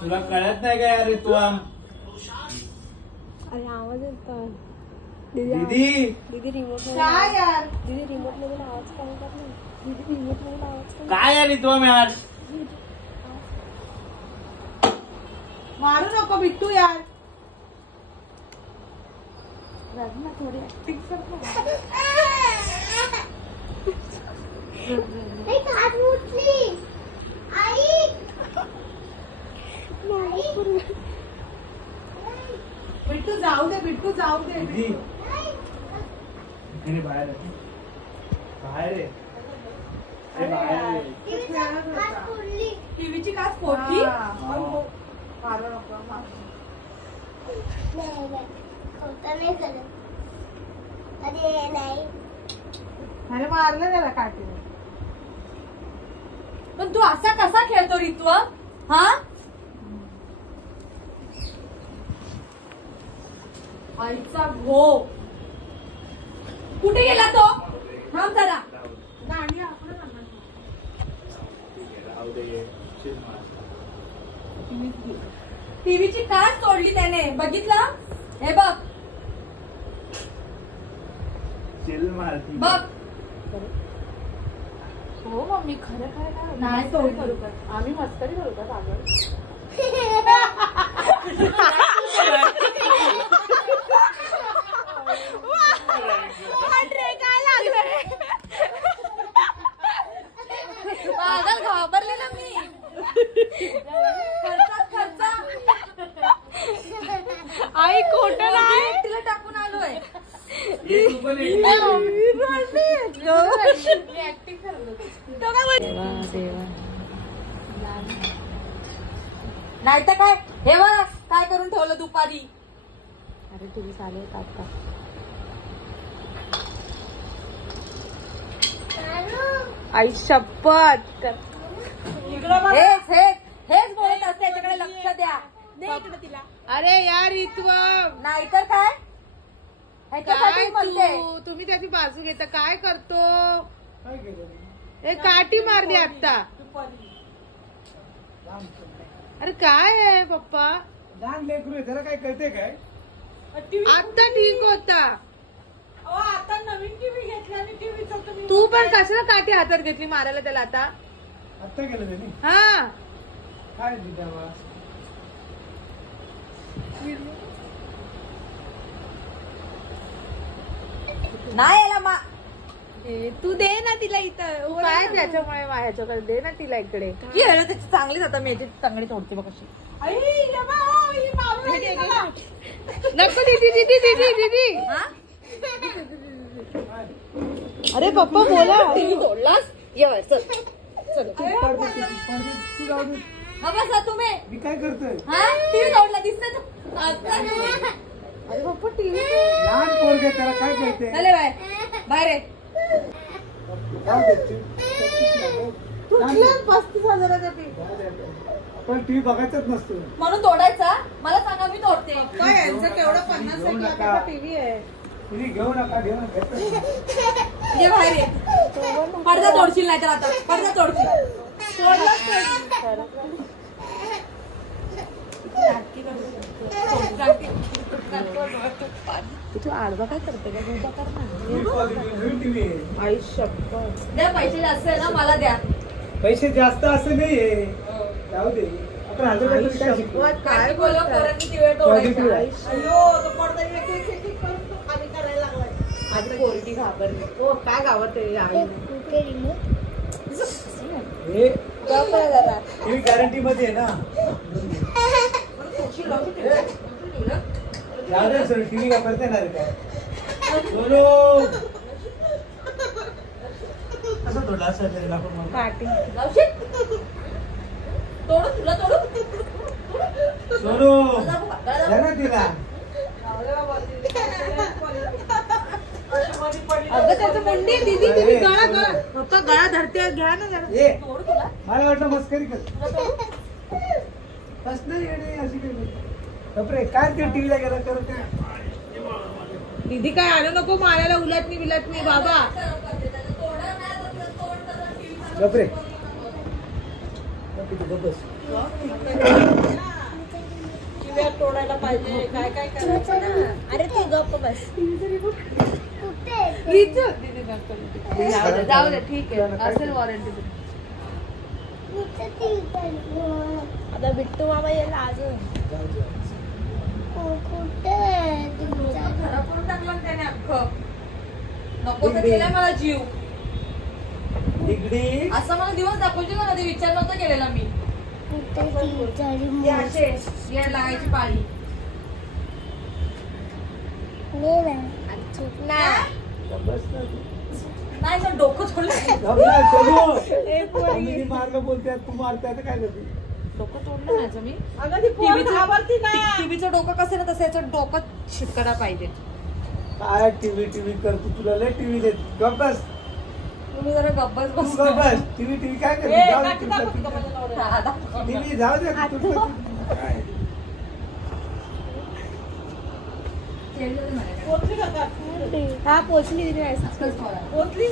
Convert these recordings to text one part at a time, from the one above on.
तुला कळत नाही का यार तू? अरे आवाज येतो दीदी रिमोट काय यार? दीदी रिमोट मधून आवाज कमी कर ना. दीदी रिमोट मधून आवाज कमी. काय यार तू यार? मारू नको बिट्टू यार. रजना थोडी ऍक्टिंग कर बिट्टू जाऊ दे. बिट्टू जाऊ दे. बाहेर बाहेर टीव्हीची काच फोडली. अरे मारलं त्याला काठीने. पण तू असा कसा खेळतो ऋतू? हा आईचा भो कुठे गेला तो? थांब जरा. गाणी आपण टीव्हीची काच तोडली त्याने. बघितलं? हे बघ बघ. हो मम्मी खरं काय नाही तोड करू का? आम्ही मस्करी करू का सागर? पागल घाबरले ना मी. खर्चा आई खोट नाही. तिला टाकून आलोय. नाही तर काय हे बघ काय करून ठेवलं दुपारी. अरे तुम्ही चालू होता आता. आई शपथ. हेच बोलत असते. याच्याकडे लक्ष द्या. दे इकडे तिला. अरे यार ऋतू नाहीतर काय ह्याच्यासाठी म्हणते. तुम्ही त्याची बाजू घेता. काय करतो? ए काठी मारली आता. अरे काय आहे पप्पा? लहान लेकरू आहे त्याला काय कळते काय? आता ठीक होता. आता नवीन टीव्ही घेतला आणि टीव्हीचा तुम्ही. तू पण कशाला काठी हातात घेतली मारायला त्याला आता? आता गेलं त्यांनी. हा काय दिदा नाही याला तू दे ना तिला इथं. काय त्याच्यामुळे ह्याच्याकडे दे ना तिला इकडे. त्याची चांगली जाता मी याची चांगली तोडते बघ कशी. नको दीदी दीदी दीदी दीदी. अरे पप्पा बोला. टीव्ही तोडलास ये चल चल. हा बसा तुम्ही. मी काय करतोय? हा टीव्ही तोडला दिसत. अरे पप्पा टीव्ही लहान पोरगे त्याला काय कळते? चले बाय बाहेर. 35,000चा पण टीव्ही बघायचाच नसतो म्हणून तोडायचा. मला सांगा मी तोडते. काय यांचं केवढं 50 लाखाचा टीव्ही आहे. तुम्ही घेऊ नका ये बाहेर ये. पडदा तोडशील नाही तर आता पडदा तोडशील. तू आडवा काय करते का? उभा कर ना. आई शपथ. द्या पैसे जास्त आहे ना मला द्या. पैसे जास्त असं नाहीये. जाऊ दे आपण काय बोलव पोरांनी टीव्ही तोडायचा. अयो तो पडदा आम्ही करायला लागलाय. आधी पोरगी घाबरली. हो काय घाबरते आई. टीव्ही गॅरंटी मध्ये आहे ना. सर टीव्ही वापरते ना रे काय? असं तोडला असं काठी तोडू तुला तोडू. सोनू ना तिला. अगं त्याचं मुंडी दीदी तुम्ही गळा गळा पप्पा गळा धरते. घ्या ना जरा. मला वाटलं मस्करी कर. कसं येणे अशी काय काय ते टीव्हीला गेला करत. दीदी काय आणू नको मारायला. उलटणी विलटणी बाबा. गपरे बाकी तुझं बस. चिव्या तोडायला पाहिजे काय काय करायचं ना. अरे तू गप्प बस. जाऊ दे ठीक आहे असेल वॉरंटी. आता बिट्टू मामा येईल अजून. खरं करून टाकलं ना त्याने अख्खं. नको तर केलाय मला जीव. इकडे असं मला दिवस दाखवशील ना कधी विचार नव्हता केलेला मी. हे असे ये लागायची पाळी. बस ना. नाही तर डोकं थोडलं. जाऊ ना, चलो. आम्ही मारलं बोलते तू मारते आता काय करते. डोकं तोडलं नाही मी. अगं ती पोर घाबरती ना. टीव्हीचं डोकं कसं ना तसं याचं डोकं शिटकायला पाहिजे. काय टीव्ही करतो तुला लय टीव्ही देत. गप बस. तुम्ही जरा गप्पच तू बस. गप बस. टीव्ही काय करते. टीव्ही जाऊ दे. काय हा पोचली पोचली.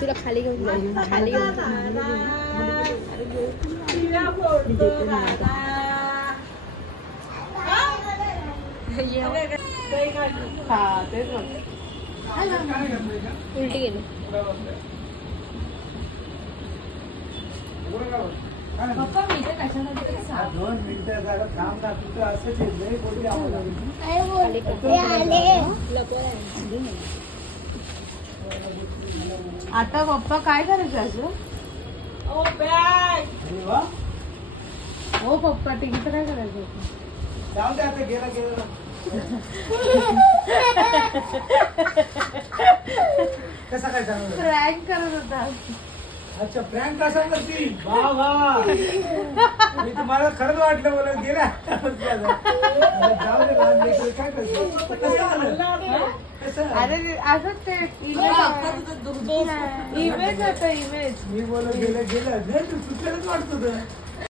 तुला खाली घेऊन जाईल खाली हा तेच उलटी गेली. पप्पा मी ते कशासाठी सांग. 2 मिनिटं जरा थांब ना. तू तर असंच आहे. लय बोलते आम्हाला. आता पप्पा काय करायचं असं. ओ बॅग. अरे वा. हो पप्पा टिकीचं काय करायचं. जाऊ दे आता गेला. कसा काय सांगू. प्रँक करत होता. अच्छा प्रँक कसा करती. वा वा. मी तुम्हाला खरंच वाटलं बोला गेला. जाऊ दे लहान लेकरं काय करते. कसं आलं. कसं अरे असंच ते इमेज होतं इमेज. मी बोलत गेलं नाही तू चुकलंच वाटत होतं.